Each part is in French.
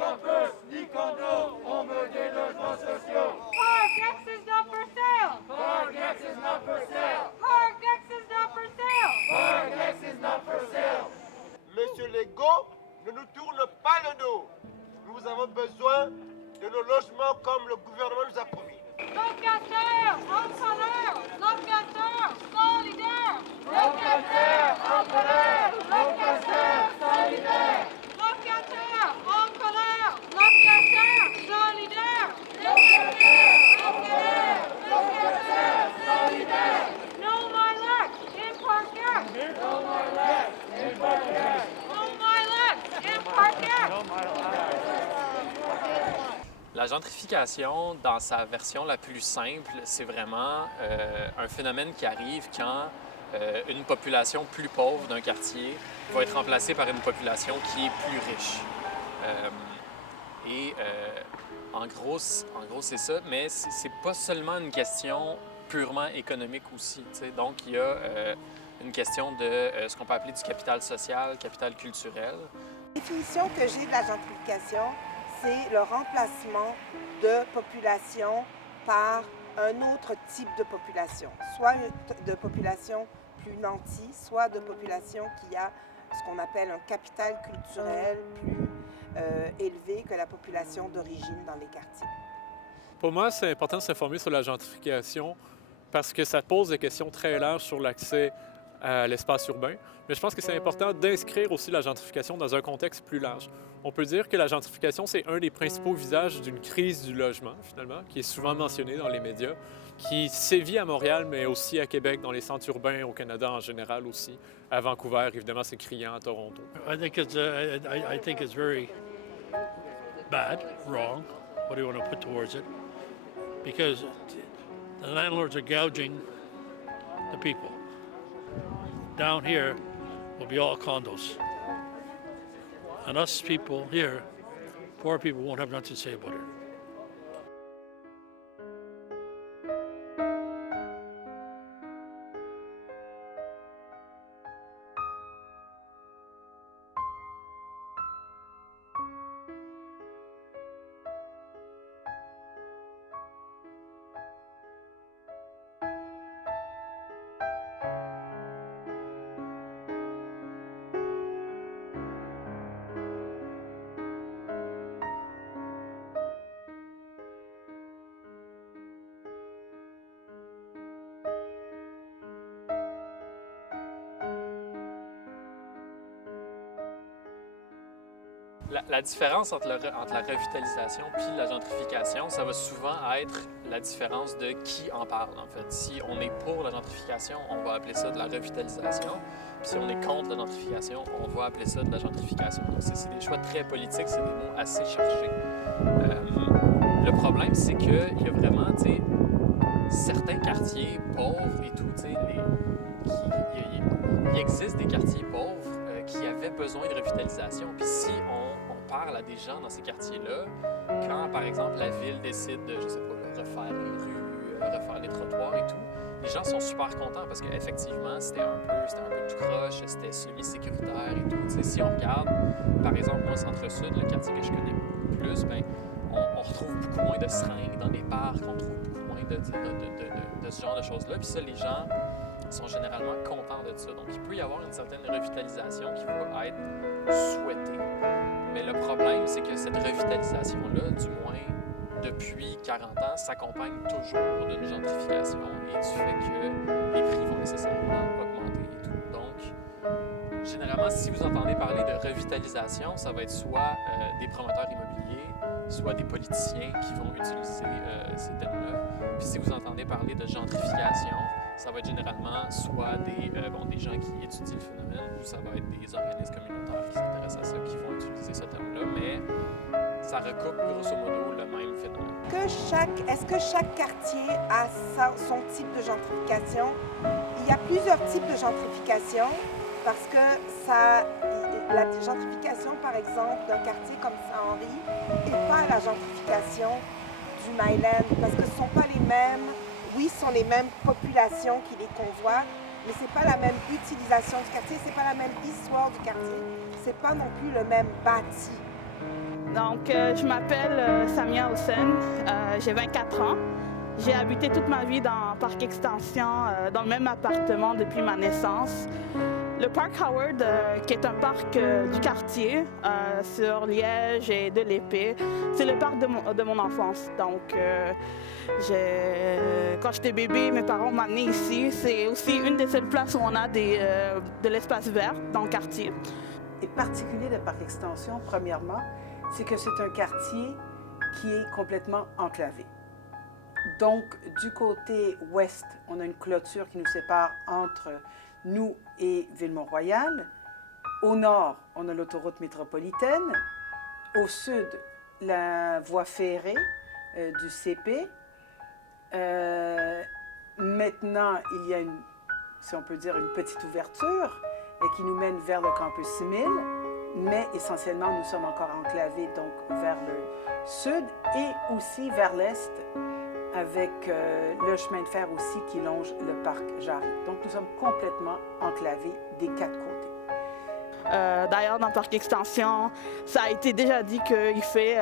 campus, ni condo, on veut des logements sociaux. Park X is not for sale. Park X is not for sale. Park X is not for sale. Park X is not for sale. Monsieur Legault ne nous tourne pas le dos. Nous avons besoin de nos logements comme le gouvernement nous a promis. Locataires en colère. Locataires solidaires. Locataires en colère, locataires solidaires. Locataires en colère. Locataires solidaires. Locataires en colère, locataires solidaires. No my legs in Park X. No more less in Park X. No my legs in Park X. La gentrification, dans sa version la plus simple, c'est vraiment un phénomène qui arrive quand une population plus pauvre d'un quartier va être remplacée par une population qui est plus riche. En gros, c'est ça, mais c'est pas seulement une question purement économique aussi. T'sais. Donc, il y a une question de ce qu'on peut appeler du capital social, capital culturel. La définition que j'ai de la gentrification, c'est le remplacement de population par un autre type de population, soit de population plus nantie, soit de population qui a ce qu'on appelle un capital culturel plus élevé que la population d'origine dans les quartiers. Pour moi, c'est important de s'informer sur la gentrification parce que ça pose des questions très larges sur l'accès à l'espace urbain. Mais je pense que c'est important d'inscrire aussi la gentrification dans un contexte plus large. On peut dire que la gentrification, c'est un des principaux visages d'une crise du logement, finalement, qui est souvent mentionnée dans les médias, qui sévit à Montréal, mais aussi à Québec, dans les centres urbains, au Canada en général aussi. À Vancouver, évidemment, c'est criant, à Toronto. I think it's very bad, wrong, what do you want to put towards it, because the landlords are gouging the people. Down here will be all condos. And us people here, poor people, won't have nothing to say about it. La différence entre la revitalisation puis la gentrification, ça va souvent être la différence de qui en parle, en fait. Si on est pour la gentrification, on va appeler ça de la revitalisation. Puis si on est contre la gentrification, on va appeler ça de la gentrification. Donc, c'est des choix très politiques, c'est des mots assez chargés. Le problème, c'est qu'il y a vraiment, tu sais, certains quartiers pauvres et tout, tu sais, il existe des quartiers pauvres qui avaient besoin de revitalisation. Puis si on parle à des gens dans ces quartiers-là, quand, par exemple, la ville décide de, je sais pas, refaire les rues, refaire les trottoirs et tout, les gens sont super contents parce qu'effectivement, c'était un peu tout croche, c'était semi-sécuritaire et tout. Tu sais, si on regarde, par exemple, moi, Centre-Sud, le quartier que je connais plus, bien, on retrouve beaucoup moins de seringues dans les parcs, on trouve beaucoup moins de ce genre de choses-là. Puis ça, les gens sont généralement contents de ça. Donc, il peut y avoir une certaine revitalisation qui va être souhaitée. Mais le problème, c'est que cette revitalisation-là, du moins depuis 40 ans, s'accompagne toujours d'une gentrification et du fait que les prix vont nécessairement augmenter et tout. Donc, généralement, si vous entendez parler de revitalisation, ça va être soit des promoteurs immobiliers, soit des politiciens qui vont utiliser ces termes-là. Puis si vous entendez parler de gentrification, ça va être généralement soit des gens qui étudient le phénomène ou ça va être des organismes communautaires qui s'intéressent à ça, qui vont utiliser ce terme-là, mais ça recoupe grosso modo le même phénomène. Est-ce que chaque quartier a son type de gentrification? Il y a plusieurs types de gentrification parce que la gentrification, par exemple, d'un quartier comme Saint-Henri n'est pas la gentrification du Myland parce que ce ne sont pas les mêmes. Oui, ce sont les mêmes populations qui les convoient, mais ce n'est pas la même utilisation du quartier, ce n'est pas la même histoire du quartier, ce n'est pas non plus le même bâti. Donc, je m'appelle Samia Hossein, j'ai 24 ans. J'ai habité toute ma vie dans Parc Extension, dans le même appartement depuis ma naissance. Le parc Howard, qui est un parc du quartier sur Liège et de l'Épée, c'est le parc de mon enfance. Donc, quand j'étais bébé, mes parents m'ont amené ici. C'est aussi une des seules places où on a de l'espace vert dans le quartier. Le particulier de Parc Extension, premièrement, c'est que c'est un quartier qui est complètement enclavé. Donc, du côté ouest, on a une clôture qui nous sépare entre nous et Ville-Mont-Royal. Au nord, on a l'autoroute métropolitaine. Au sud, la voie ferrée du CP. Maintenant, il y a si on peut dire, une petite ouverture qui nous mène vers le campus 6000. Mais essentiellement, nous sommes encore enclavés donc vers le sud et aussi vers l'est, avec le chemin de fer aussi qui longe le parc Jarry. Donc, nous sommes complètement enclavés des 4 côtés. D'ailleurs, dans le parc Extension, ça a été déjà dit qu'il fait,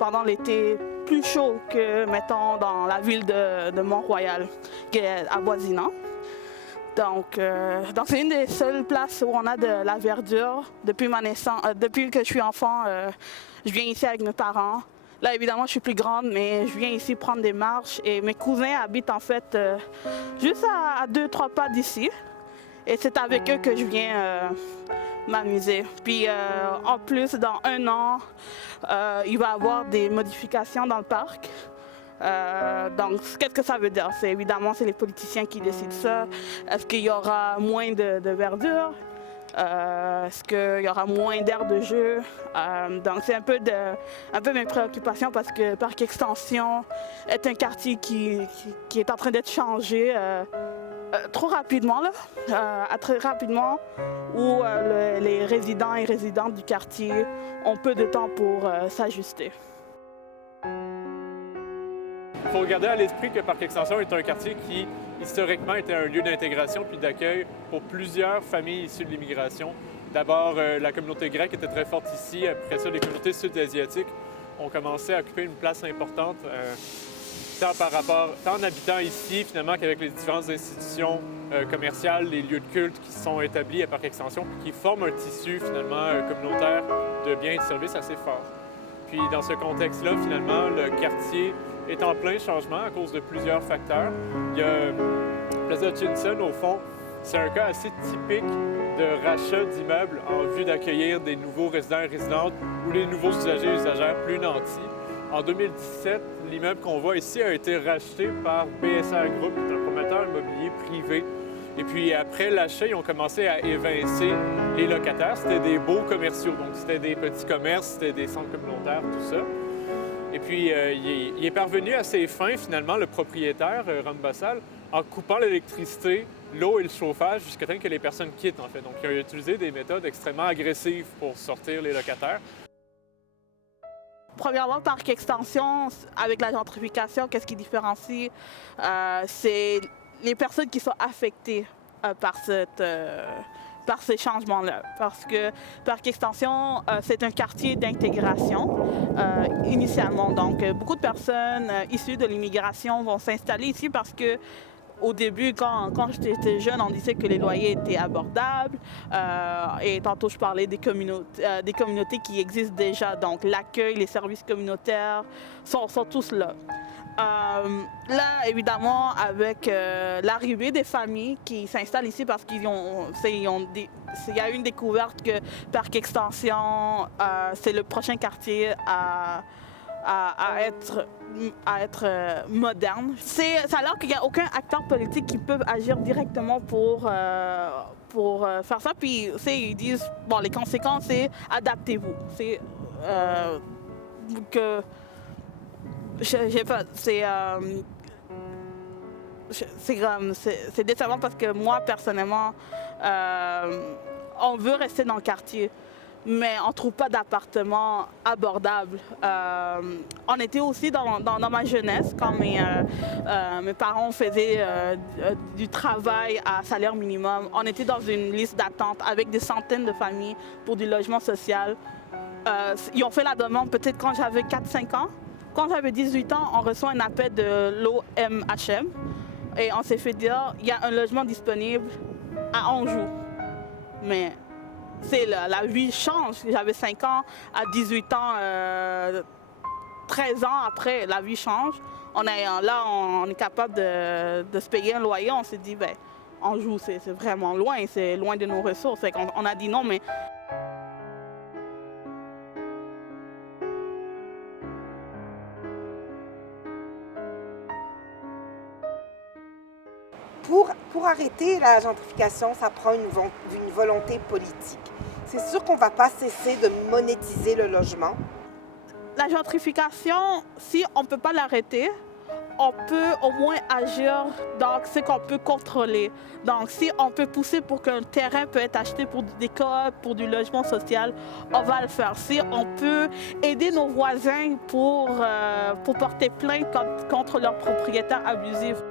pendant l'été, plus chaud que, mettons, dans la ville de Mont-Royal, qui est avoisinant. Donc, c'est une des seules places où on a de la verdure. Depuis ma naissance, depuis que je suis enfant, je viens ici avec mes parents. Là, évidemment, je suis plus grande, mais je viens ici prendre des marches. Et mes cousins habitent en fait juste à 2-3 pas d'ici. Et c'est avec eux que je viens m'amuser. Puis, en plus, dans 1 an, il va y avoir des modifications dans le parc. Donc, qu'est-ce que ça veut dire? Évidemment, c'est les politiciens qui décident ça. Est-ce qu'il y aura moins de verdure? Est-ce qu'il y aura moins d'aires de jeu? Donc, c'est un peu mes préoccupations parce que Parc Extension est un quartier qui est en train d'être changé trop rapidement, très rapidement, où les résidents et résidentes du quartier ont peu de temps pour s'ajuster. Il faut garder à l'esprit que Parc Extension est un quartier qui, historiquement, était un lieu d'intégration puis d'accueil pour plusieurs familles issues de l'immigration. D'abord, la communauté grecque était très forte ici. Après ça, les communautés sud-asiatiques ont commencé à occuper une place importante, tant en habitant ici, finalement, qu'avec les différentes institutions commerciales, les lieux de culte qui sont établis à Parc Extension, puis qui forment un tissu, finalement, communautaire de biens et de services assez fort. Puis, dans ce contexte-là, finalement, le quartier est en plein changement à cause de plusieurs facteurs. Il y a Plaza Hutchinson, au fond, c'est un cas assez typique de rachat d'immeubles en vue d'accueillir des nouveaux résidents et résidentes ou les nouveaux usagers et usagères plus nantis. En 2017, l'immeuble qu'on voit ici a été racheté par BSR Group, qui est un promoteur immobilier privé. Et puis après l'achat, ils ont commencé à évincer les locataires. C'était des beaux commerciaux, donc c'était des petits commerces, c'était des centres communautaires, tout ça. Et puis, il est parvenu à ses fins, finalement, le propriétaire, Rambassal, en coupant l'électricité, l'eau et le chauffage jusqu'à temps que les personnes quittent, en fait. Donc, il a utilisé des méthodes extrêmement agressives pour sortir les locataires. Premièrement, Parc Extension, avec la gentrification, qu'est-ce qui différencie? C'est les personnes qui sont affectées par ces changements-là. Parce que Parc Extension, c'est un quartier d'intégration initialement. Donc, beaucoup de personnes issues de l'immigration vont s'installer ici parce que au début, quand j'étais jeune, on disait que les loyers étaient abordables. Et tantôt, je parlais des communautés qui existent déjà. Donc, l'accueil, les services communautaires sont tous là. Là, évidemment, avec l'arrivée des familles qui s'installent ici parce qu'il y a une découverte que Parc Extension, c'est le prochain quartier à être moderne. Ça a l'air qu'il n'y a aucun acteur politique qui peut agir directement pour faire ça. Puis, ils disent, bon, les conséquences, c'est adaptez-vous. C'est que... C'est décevant parce que moi, personnellement, on veut rester dans le quartier, mais on ne trouve pas d'appartement abordable. On était aussi dans ma jeunesse, quand mes parents faisaient du travail à salaire minimum. On était dans une liste d'attente avec des centaines de familles pour du logement social. Ils ont fait la demande peut-être quand j'avais 4-5 ans. Quand j'avais 18 ans, on reçoit un appel de l'OMHM et on s'est fait dire il y a un logement disponible à Anjou. Mais la vie change. J'avais 5 ans, à 18 ans, 13 ans après, la vie change. On est capable de se payer un loyer. On s'est dit, ben, Anjou, c'est vraiment loin, c'est loin de nos ressources. On a dit non, mais... Pour arrêter la gentrification, ça prend une volonté politique. C'est sûr qu'on ne va pas cesser de monétiser le logement. La gentrification, si on ne peut pas l'arrêter, on peut au moins agir dans ce qu'on peut contrôler. Donc, si on peut pousser pour qu'un terrain peut être acheté pour des coops, pour du logement social, on va le faire. Si on peut aider nos voisins pour porter plainte contre leurs propriétaires abusifs,